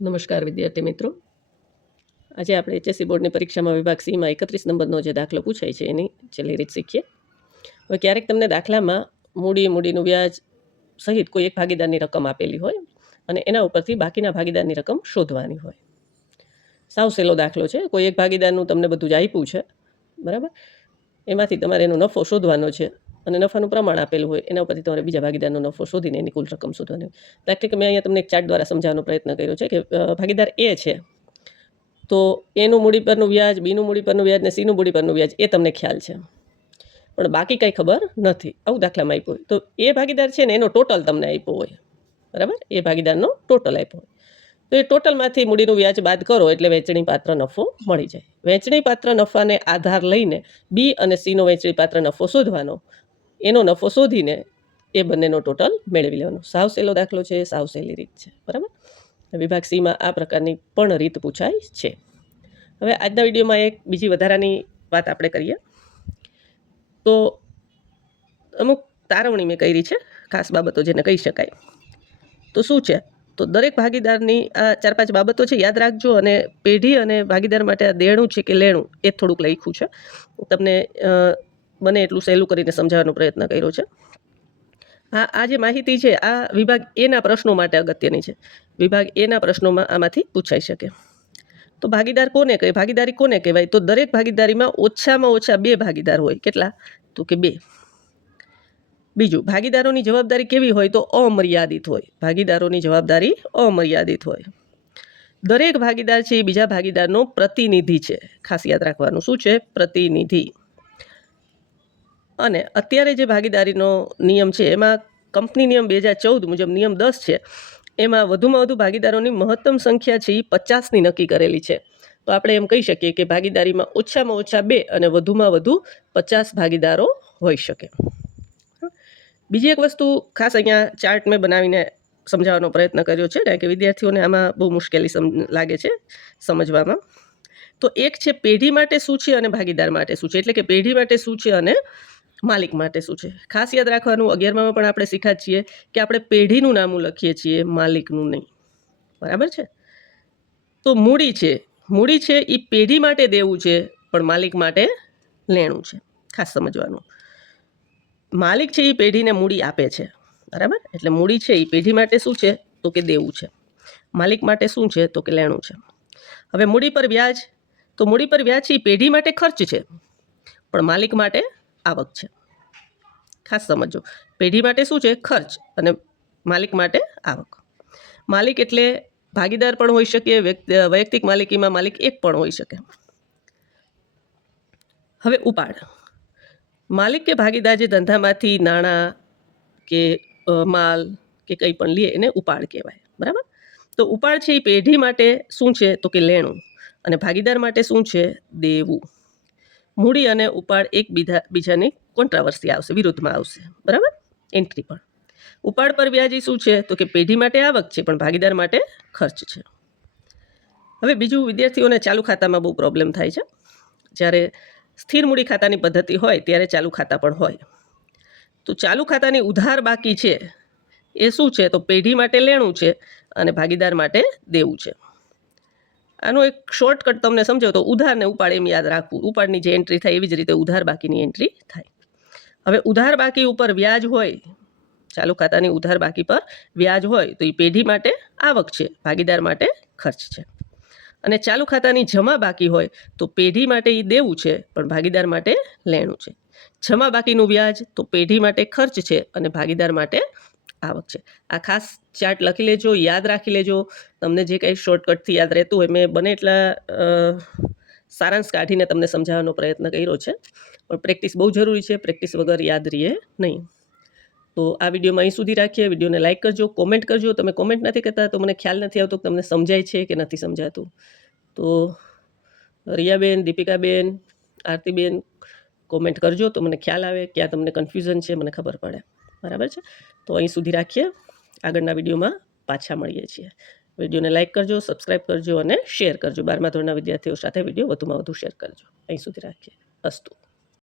નમસ્કાર વિદ્યાર્થી મિત્રો, આજે આપણે એચએસસી બોર્ડની પરીક્ષામાં વિભાગ સીમાં 31 નંબરનો જે દાખલો પૂછાય છે એની છેલ્લી રીત શીખીએ. હવે ક્યારેક તમને દાખલામાં મૂડીનું વ્યાજ સહિત કોઈ એક ભાગીદારની રકમ આપેલી હોય અને એના ઉપરથી બાકીના ભાગીદારની રકમ શોધવાની હોય. સાવ સહેલો દાખલો છે. કોઈ એક ભાગીદારનું તમને બધું જ આપ્યું છે, બરાબર, એમાંથી તમારે એનો નફો શોધવાનો છે અને નફાનું પ્રમાણ આપેલું હોય એના ઉપરથી તમારે બીજા ભાગીદારનો નફો શોધીને એની કુલ રકમ શોધવાની હોય. દાખલા કે મેં અહીંયા તમને એક ચાર્ટ દ્વારા સમજાવવાનો પ્રયત્ન કર્યો છે કે ભાગીદાર એ છે તો એનું મૂડી પરનું વ્યાજ, બીનું મૂડી પરનું વ્યાજ ને સીનું મૂડી પરનું વ્યાજ એ તમને ખ્યાલ છે, પણ બાકી કંઈ ખબર નથી. આવું દાખલામાં આપ્યું હોય તો એ ભાગીદાર છે ને એનો ટોટલ તમને આપ્યો હોય, બરાબર, એ ભાગીદારનો ટોટલ આપ્યો હોય તો એ ટોટલમાંથી મૂડીનું વ્યાજ બાદ કરો એટલે વહેંચણી પાત્ર નફો મળી જાય. વહેંચણી પાત્ર નફાને આધાર લઈને બી અને સીનો વહેંચણી પાત્ર નફો શોધવાનો, એનો નફો શોધીને એ બંનેનો ટોટલ મેળવી લેવાનો. સાવ સહેલો દાખલો છે, સાવ સહેલી રીત છે, બરાબર. વિભાગ સીમાં આ પ્રકારની પણ રીત પૂછાય છે. હવે આજના વિડીયોમાં એક બીજી વધારાની વાત આપણે કરીએ તો અમુક તારવણી મેં કરી છે, ખાસ બાબતો જેને કહી શકાય. તો શું છે, તો દરેક ભાગીદારની આ 4-5 બાબતો છે, યાદ રાખજો. અને પેઢી અને ભાગીદાર માટે આ દેણું છે કે લેણું એ થોડુંક લખ્યું છે. તમને બને એટલું સહેલું કરીને સમજાવવાનો પ્રયત્ન કર્યો છે. આ જે માહિતી છે આ વિભાગ એના પ્રશ્નો માટે અગત્યની છે. વિભાગ એના પ્રશ્નોમાં આમાંથી પૂછાઈ શકે. તો ભાગીદાર કોને કહેવાય, ભાગીદારી કોને કહેવાય? તો દરેક ભાગીદારીમાં ઓછામાં ઓછા 2 ભાગીદાર હોય. કેટલા? તો કે 2. બીજું, ભાગીદારોની જવાબદારી કેવી હોય? તો અમર્યાદિત હોય. ભાગીદારોની જવાબદારી અમર્યાદિત હોય. દરેક ભાગીદાર છે એ બીજા ભાગીદારનો પ્રતિનિધિ છે. ખાસ યાદ રાખવાનું. શું છે? પ્રતિનિધિ. અને અત્યારે જે ભાગીદારીનો નિયમ છે એમાં કંપની નિયમ 2014 મુજબ નિયમ 10 છે, એમાં વધુમાં વધુ ભાગીદારોની મહત્તમ સંખ્યા છે એ 50ની નક્કી કરેલી છે. તો આપણે એમ કહી શકીએ કે ભાગીદારીમાં ઓછામાં ઓછા 2 અને વધુમાં વધુ 50 ભાગીદારો હોઈ શકે. બીજી એક વસ્તુ ખાસ અહીંયા ચાર્ટ મેં બનાવીને સમજાવવાનો પ્રયત્ન કર્યો છે કારણ કે વિદ્યાર્થીઓને આમાં બહુ મુશ્કેલી લાગે છે સમજવામાં. તો એક છે પેઢી માટે શું છે અને ભાગીદાર માટે શું છે, એટલે કે પેઢી માટે શું છે અને માલિક માટે શું છે. ખાસ યાદ રાખવાનું, 11માં પણ આપણે શીખ્યા છીએ કે આપણે પેઢીનું નામું લખીએ છીએ, માલિકનું નહીં, બરાબર છે. તો મૂડી છે એ પેઢી માટે દેવું છે પણ માલિક માટે લેણું છે. ખાસ સમજવાનું. માલિક છે એ પેઢીને મૂડી આપે છે, બરાબર. એટલે મૂડી છે એ પેઢી માટે શું છે તો કે દેવું છે, માલિક માટે શું છે તો કે લેણું છે. હવે મૂડી પર વ્યાજ, તો મૂડી પર વ્યાજ છે એ પેઢી માટે ખર્ચ છે પણ માલિક માટે આવક છે. ખાસ સમજો, પેઢી માટે શું છે? ખર્ચ, અને માલિક માટે આવક. માલિક એટલે ભાગીદાર પણ હોઈ શકે, વૈયક્તિક માલિકીમાં માલિક એક પણ હોઈ શકે. હવે ઉપાડ. માલિક કે ભાગીદાર જે ધંધામાંથી નાણાં કે માલ કે કંઈ પણ લે એને ઉપાડ કહેવાય, બરાબર. તો ઉપાડ છે એ પેઢી માટે શું છે તો કે લેણું, અને ભાગીદાર માટે શું છે? દેવું. મૂડી અને ઉપાડ બીજાની કોન્ટ્રાવર્સી આવશે, વિરુદ્ધમાં આવશે, બરાબર. એન્ટ્રી પણ. ઉપાડ પર વ્યાજ શું છે તો કે પેઢી માટે આવક છે પણ ભાગીદાર માટે ખર્ચ છે. હવે બીજું, વિદ્યાર્થીઓને ચાલુ ખાતામાં બહુ પ્રોબ્લેમ થાય છે. જ્યારે સ્થિર મૂડી ખાતાની પદ્ધતિ હોય ત્યારે ચાલુ ખાતા પણ હોય. તો ચાલુ ખાતાની ઉધાર બાકી છે એ શું છે? તો પેઢી માટે લેણું છે અને ભાગીદાર માટે દેવું છે. આનો એક શોર્ટકટ તમને સમજો તો ઉધાર ને ઉપાડ એમ યાદ રાખવું. ઉપાડની જે એન્ટ્રી થાય એવી જ રીતે ઉધાર બાકીની એન્ટ્રી થાય. હવે ઉધાર બાકી ઉપર વ્યાજ હોય, ચાલુ ખાતાની ઉધાર બાકી પર વ્યાજ હોય તો એ પેઢી માટે આવક છે, ભાગીદાર માટે ખર્ચ છે. અને ચાલુ ખાતાની જમા બાકી હોય તો પેઢી માટે એ દેવું છે પણ ભાગીદાર માટે લેણું છે. જમા બાકીનું વ્યાજ તો પેઢી માટે ખર્ચ છે અને ભાગીદાર માટે આવક છે. આ ખાસ ચાર્ટ લખી લેજો, યાદ રાખી લેજો. તમને જે કંઈ શોર્ટકટથી યાદ રહેતું હોય, મેં બને એટલા સારાંશ કાઢીને તમને સમજાવવાનો પ્રયત્ન કર્યો છે, પણ પ્રેક્ટિસ બહુ જરૂરી છે. પ્રેક્ટિસ વગર યાદ રહે નહીં. તો આ વિડીયોમાં અહીં સુધી રાખીએ. વિડીયોને લાઇક કરજો, કોમેન્ટ કરજો. તમે કોમેન્ટ નથી કરતા તો મને ખ્યાલ નથી આવતો કે તમને સમજાય છે કે નથી સમજાતું. તો રિયાબેન, દીપિકાબેન, આરતીબેન કોમેન્ટ કરજો તો મને ખ્યાલ આવે ક્યાં તમને કન્ફ્યુઝન છે, મને ખબર પડે, બરાબર છે. તો અહીં સુધી રાખીએ. આગળના વિડીયોમાં પાછા મળીએ છીએ. વિડીયોને લાઇક કરજો, સબસ્ક્રાઈબ કરજો અને શેર કરજો. 12મા ધોરણના વિદ્યાર્થીઓ સાથે વિડીયો વધુમાં વધુ શેર કરજો. અહીં સુધી રાખીએ. અસ્તુ.